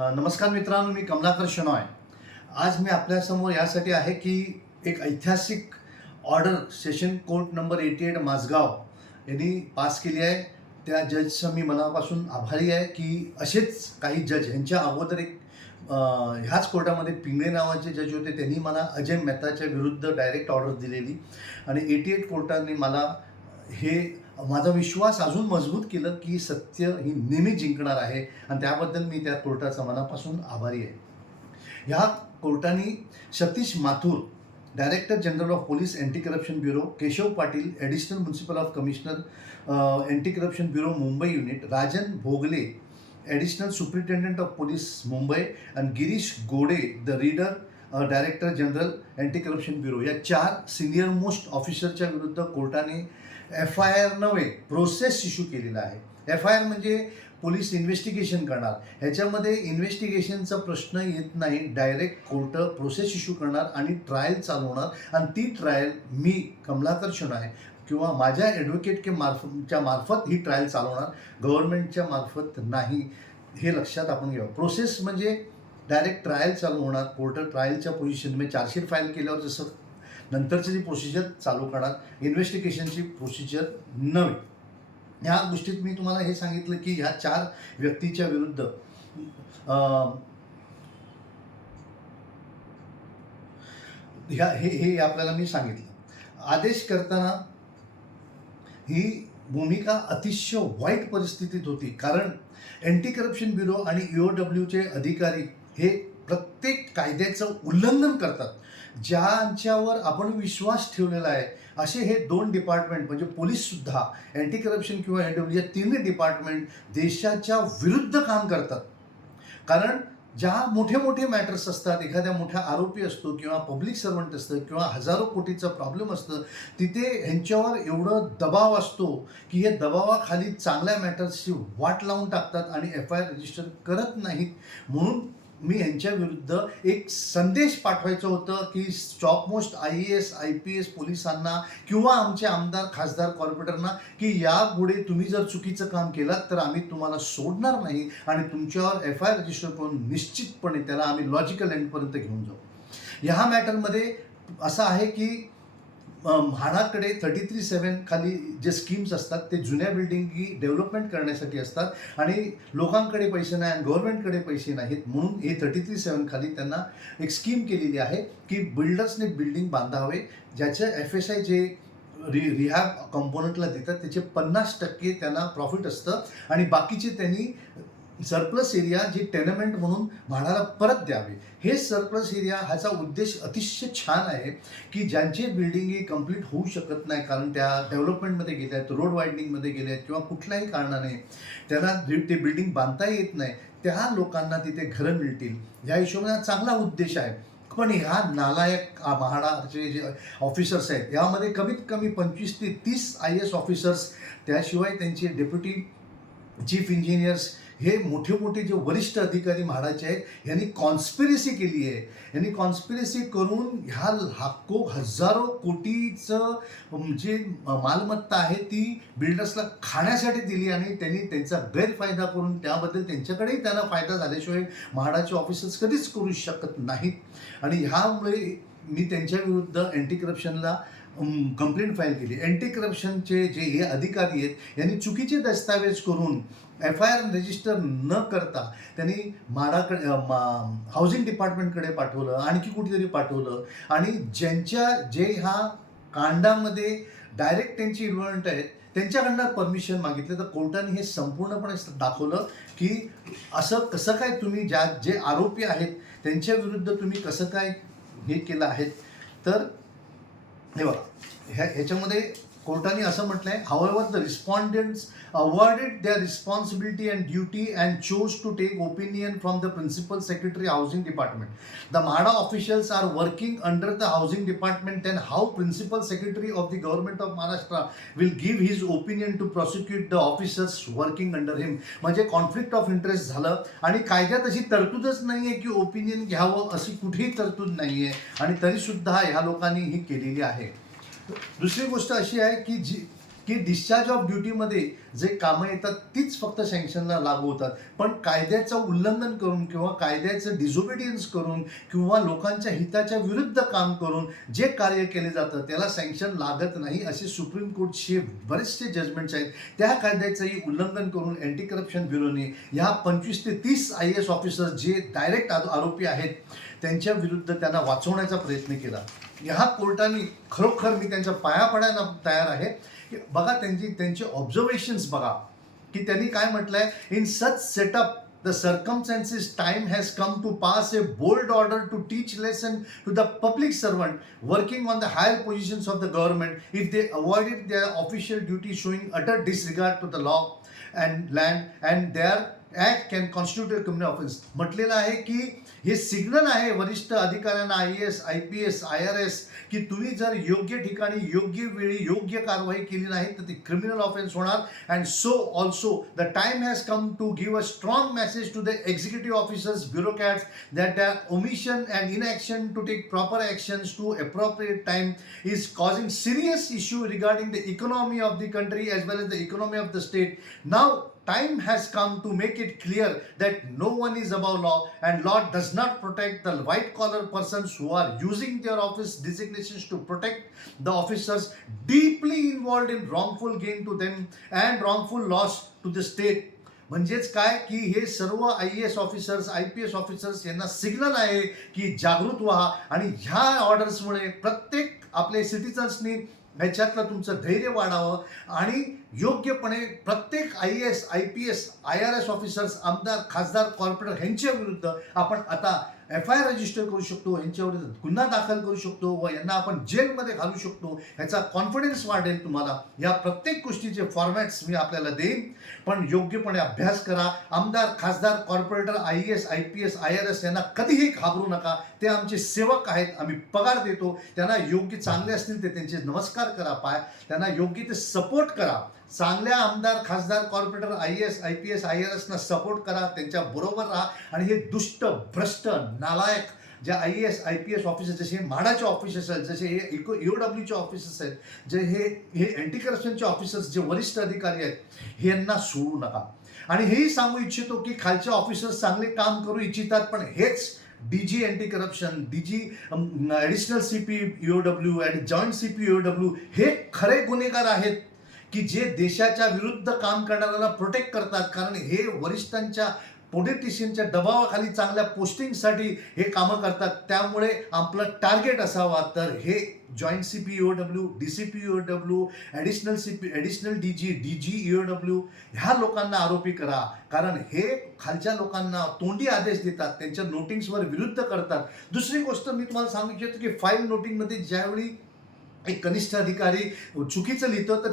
नमस्कार मित्रांनो, मी कमलाकर शनॉय. आज मी आपल्यासमोर यासाठी आहे की एक ऐतिहासिक order session court number 88 Mazgaon यांनी पास केली आहे. त्या जजचं मी मनापासून आभारी आहे की असेच काही जज यांच्या अगोदर एक ह्याच कोर्टामध्ये पिंगळे नावाचे जज होते. त्यांनी मला अजय मेहताच्या विरुद्ध डायरेक्ट ऑर्डर दिलेली आणि 88 कोर्टाने मला हे माझा विश्वास अजून मजबूत केलं की सत्य ही नेहमी जिंकणार आहे आणि त्याबद्दल मी त्या कोर्टाचा मनापासून आभारी आहे. ह्या कोर्टाने Satish Mathur, director general of police anti corruption bureau, Keshav Patil, additional municipal of commissioner anti corruption bureau Mumbai unit, Rajan Bhogle, additional superintendent of police Mumbai आणि गिरीश गोडे, the reader director general anti corruption bureau या 4 सिनियर मोस्ट ऑफिसरच्या विरुद्ध कोर्टाने FIR नव्हे प्रोसेस इश्यू केलेला आहे. FIR म्हणजे police investigation करणार. ह्याच्यामध्ये इन्व्हेस्टिगेशनचा प्रश्न येत नाही. डायरेक्ट कोर्ट प्रोसेस इश्यू करणार आणि ट्रायल चालवणार आणि ती ट्रायल मी कमलाकर शनॉय किंवा माझ्या ॲडव्होकेट मार्फत ही ट्रायल चालवणार, गव्हर्नमेंटच्या मार्फत नाही. हे लक्षात आपण घ्यावं. प्रोसेस म्हणजे डायरेक्ट ट्रायल चालू होणार. कोर्ट ट्रायलच्या पोझिशनमध्ये चार्जशीट फाईल केल्यावर जसं नंतरची जी प्रोसिजर चालू करणार, इन्व्हेस्टिगेशनची प्रोसिजर नव्हे. ह्या गोष्टीत मी तुम्हाला हे सांगितलं की ह्या 4 व्यक्तीच्या विरुद्ध हे आपल्याला मी सांगितलं. आदेश करताना ही भूमिका अतिशय वाईट परिस्थितीत होती, कारण अँटी करप्शन ब्युरो आणि EOWचे अधिकारी हे प्रत्येक कायद्याचं उल्लंघन करतात. ज्यांच्यावर आपण विश्वास ठेवलेला आहे असे हे 2 डिपार्टमेंट म्हणजे पोलीससुद्धा अँटी करप्शन किंवा EOW या तिन्ही डिपार्टमेंट देशाच्या विरुद्ध काम करतात. कारण ज्या मोठे मॅटर्स असतात, एखाद्या मोठ्या आरोपी असतो किंवा पब्लिक सर्वंट असतं किंवा हजारो कोटीचा प्रॉब्लेम असतं, तिथे ह्यांच्यावर एवढं दबाव असतो की हे दबावाखाली चांगल्या मॅटर्सची वाट लावून टाकतात आणि FIR रजिस्टर करत नाहीत. म्हणून मी यांच्या विरुद्ध एक संदेश पाठवायचं होतं की टॉपमोस्ट IAS IPS पोलिसांना किंवा आमचे आमदार, खासदार, कॉर्पोरेटरना की यापुढे तुम्ही जर चुकीचं काम केलं तर आम्ही तुम्हाला सोडणार नाही आणि तुमच्यावर FIR रजिस्टर करून निश्चितपणे त्याला आम्ही लॉजिकल एंडपर्यंत घेऊन जाऊ. ह्या मॅटरमध्ये असं आहे की म्हाडाकडे 33/7 खाली जे स्कीम्स असतात ते जुन्या बिल्डिंगी डेव्हलपमेंट करण्यासाठी असतात आणि लोकांकडे पैसे नाही आणि गव्हर्नमेंटकडे पैसे नाहीत. म्हणून हे 33/7 खाली त्यांना एक स्कीम केलेली आहे की बिल्डर्सने बिल्डिंग बांधावे, ज्याचे FSI जे रिहॅब कंपोनंटला देतात त्याचे 50% त्यांना प्रॉफिट असतं आणि बाकीचे त्यांनी सरप्लस एरिया जे टेनमेंट म्हणून म्हाडाला परत द्यावे. हे सरप्लस एरिया ह्याचा उद्देश अतिशय छान आहे की ज्यांचे बिल्डिंगी कंप्लीट होऊ शकत नाही कारण त्या डेव्हलपमेंटमध्ये गेल्या आहेत, रोड वायडनिंगमध्ये गेल्या आहेत किंवा कुठल्याही कारणाने त्यांना ते बिल्डिंग बांधता येत नाही, त्या लोकांना तिथे घरं मिळतील. ह्या हिशोबाने चांगला उद्देश आहे. पण ह्या नालायक म्हाडाचे जे ऑफिसर्स आहेत यामध्ये कमीत कमी 25 ते 30 IAS ऑफिसर्स, त्याशिवाय त्यांचे डेप्युटी चीफ इंजिनियर्स, हे मोठे जे वरिष्ठ अधिकारी म्हाडाचे आहेत यांनी कॉन्स्पिरसी केली आहे. यांनी कॉन्स्पिरसी करून ह्या हजारो कोटीचं जे मालमत्ता आहे ती बिल्डर्सला खाण्यासाठी दिली आणि त्यांनी त्यांचा गैरफायदा करून त्याबद्दल त्यांच्याकडेही त्यांना फायदा झाल्याशिवाय म्हाडाचे ऑफिसर्स कधीच करू शकत नाहीत. आणि ह्यामुळे मी त्यांच्या विरुद्ध अँटी करप्शनला कंप्लेंट फाईल केली. अँटी करप्शनचे जे हे अधिकारी आहेत यांनी चुकीचे दस्तावेज करून FIR रजिस्टर न करता त्यांनी म्हाडाकडे हाऊसिंग डिपार्टमेंटकडे पाठवलं, आणखी कुठेतरी पाठवलं आणि जे ह्या कांडामध्ये डायरेक्ट त्यांची इन्व्हॉल्वमेंट आहेत त्यांच्याकडनं परमिशन मागितलं. तर कोर्टाने हे संपूर्णपणे दाखवलं की असं कसं काय तुम्ही जे आरोपी आहेत त्यांच्या विरुद्ध तुम्ही कसं काय हे केलं आहे. तर हे बघा, ह्याच्यामध्ये कोर्टाने असं म्हटलं आहे, however the respondents awarded their responsibility and duty and chose to take opinion from the principal secretary housing department. The MHADA officials are working under the housing department, then how principal secretary of the government of Maharashtra will give his opinion to prosecute the officers working under him. म्हणजे conflict of interest झालं आणि कायद्यात अशी तरतूदच नाही आहे की opinion घ्यावं, अशी कुठेही तरतूद नाही आहे आणि तरीसुद्धा ह्या लोकांनी ही केलेली आहे. दुसरी गोष्ट अशी आहे की की डिस्चार्ज ऑफ ड्युटीमध्ये जे कामं येतात तीच फक्त सँक्शनला लागू होतात. पण कायद्याचं उल्लंघन करून किंवा कायद्याचं डिसोबिडियन्स करून किंवा लोकांच्या हिताच्या विरुद्ध काम करून जे कार्य केले जातं त्याला सँक्शन लागत नाही असे सुप्रीम कोर्टचे बरेचसे जजमेंट्स आहेत. त्या कायद्याचंही उल्लंघन करून अँटी करप्शन ब्युरोने ह्या 25 ते 30 IAS ऑफिसर्स जे डायरेक्ट आरोपी आहेत त्यांच्या विरुद्ध त्यांना वाचवण्याचा प्रयत्न केला. ह्या कोर्टाने खरोखर मी त्यांच्या पाया पडायला तयार आहे की बघा त्यांचे ऑब्झर्वेशन्स बघा की त्यांनी काय म्हटलंय, in such setup the circumstances time has come to pass a bold order to teach lesson to the public servant working on the higher positions of the government if they avoided their official duty showing utter disregard to the law and land and their act can constitute a criminal offense. म्हटलेलं आहे की हे signal आहे वरिष्ठ अधिकाऱ्यांना IAS IPS IRS की तुम्ही जर योग्य ठिकाणी योग्य वेळी योग्य कारवाई केली नाही तर ती क्रिमिनल ऑफेन्स होणार. And so also the time has come to give a strong message to the executive officers bureaucrats that their omission and inaction to take proper actions to appropriate time is causing serious issue regarding the economy of the country as well as the economy of the state. Now time has come to make it clear that no one is above law and law does not protect the white collar persons who are using their office designations to protect the officers deeply involved in wrongful gain to them and wrongful loss to the state. म्हणजेच काय की हे सर्व IAS officers IPS officers यांना signal आहे की जागृत व्हा आणि ह्या ऑर्डर्समुळे प्रत्येक आपले सिटिझन्सनी ह्याच्यातलं तुमचं धैर्य वाढावं आणि योग्यपणे प्रत्येक IAS IPS IRS ऑफिसर्स आमदार खासदार कॉर्पोरेटर ह्यांच्या विरुद्ध आपण आता FIR रजिस्टर करू शकतो, ह्यांच्याविरुद्ध गुन्हा दाखल करू शकतो व यांना आपण जेलमध्ये घालू शकतो. ह्याचा कॉन्फिडन्स वाढेल तुम्हाला. या प्रत्येक गोष्टीचे फॉर्मॅट्स मी आपल्याला देईन, पण योग्यपणे अभ्यास करा. आमदार खासदार कॉर्पोरेटर IAS IPS IRS यांना कधीही घाबरू नका. ते आमचे सेवक आहेत, आम्ही पगार देतो त्यांना. योग्य चांगले असतील ते त्यांचे नमस्कार करा, पाय त्यांना योग्य ते सपोर्ट करा. चांगल्या आमदार खासदार कॉर्पोरेटर IAS IPS IRS ना सपोर्ट करा, त्यांच्या बरोबर राहा. आणि हे दुष्ट भ्रष्ट नालायक जे IAS IPS ऑफिसर्स जसे म्हाडाचे ऑफिसर्स आहेत, जसे हे EOWचे ऑफिसर्स आहेत, जे हे अँटी करप्शनचे ऑफिसर्स जे वरिष्ठ अधिकारी आहेत यांना सोडू नका. आणि हेही सांगू इच्छितो की खालचे ऑफिसर्स चांगले काम करू इच्छितात, पण हेच DG anti corruption, DG additional CP EOW आणि जॉईंट CP EOW हे खरे गुन्हेगार आहेत की जे देशाच्या विरुद्ध काम करणाऱ्याला प्रोटेक्ट करतात. कारण हे वरिष्ठांच्या पॉलिटिशियनच्या दबावाखाली चांगल्या पोस्टिंगसाठी हे कामं करतात. त्यामुळे आपलं टार्गेट असावा तर हे joint CP EOW, DCP EOW, additional DG EOW ह्या लोकांना आरोपी करा. कारण हे खालच्या लोकांना तोंडी आदेश देतात, त्यांच्या नोटिंग्सवर विरुद्ध करतात. दुसरी गोष्ट मी तुम्हाला सांगू इच्छितो की फाईल नोटिंगमध्ये ज्यावेळी एक कनिष्ठ अधिकारी चुकीचं लिहितो तर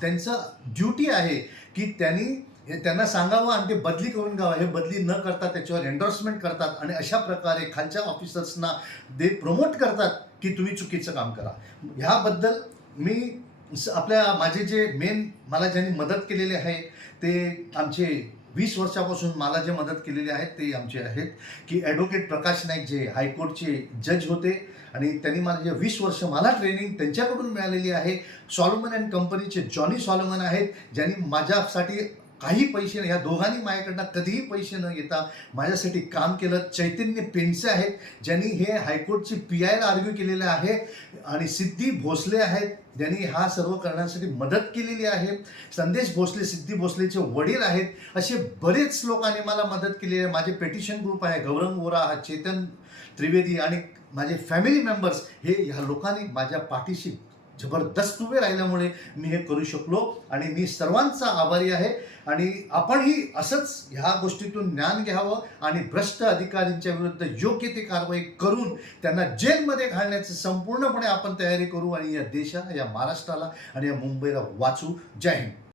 त्यांचं ड्युटी आहे की त्यांना सांगावं आणि ते बदली करून घ्यावं. हे बदली न करता त्याच्यावर एन्डोर्समेंट करतात आणि अशा प्रकारे खालच्या ऑफिसर्सना ते प्रमोट करतात की तुम्ही चुकीचं काम करा. ह्याबद्दल मी माझे जे मला ज्यांनी मदत केलेली आहे ते आमचे 20 वर्षापासून मला जे मदत केलेली आहेत ते आमचे आहेत की ॲडव्होकेट प्रकाश नाईक जे हायकोर्टचे जज होते आणि त्यांनी मला जे 20 वर्ष मला ट्रेनिंग त्यांच्याकडून मिळालेली आहे. सॉलोमन अँड कंपनीचे जॉनी सॉलोमन आहेत ज्यांनी माझ्यासाठी काही पैसे ह्या दोघांनी माझ्याकडनं कधीही पैसे न घेता माझ्यासाठी काम केलं. चैतन्य पेंडसे आहेत ज्यांनी हे हायकोर्टची PIला आर्ग्यू केलेलं आहे आणि सिद्धी भोसले आहेत ज्यांनी हा सर्व करण्यासाठी मदत केलेली आहे. संदेश भोसले सिद्धी भोसलेचे वडील आहेत. असे बरेच लोकांनी मला मदत केलेली आहे. माझे पेटिशन ग्रुप आहे गौरंग वोरा, चेतन त्रिवेदी आणि माझे फॅमिली मेंबर्स हे ह्या लोकांनी माझ्या पाठीशी जबरदस्त उभे राहिल्यामुळे मी हे करू शकलो आणि मी सर्वांचा आभारी आहे. आणि आपणही असंच ह्या गोष्टीतून ज्ञान घ्यावं आणि भ्रष्ट अधिकाऱ्यांच्या विरुद्ध योग्य ती कारवाई करून त्यांना जेलमध्ये घालण्याची संपूर्णपणे आपण तयारी करू आणि या देशाला, या महाराष्ट्राला आणि या मुंबईला वाचू. जय हिंद.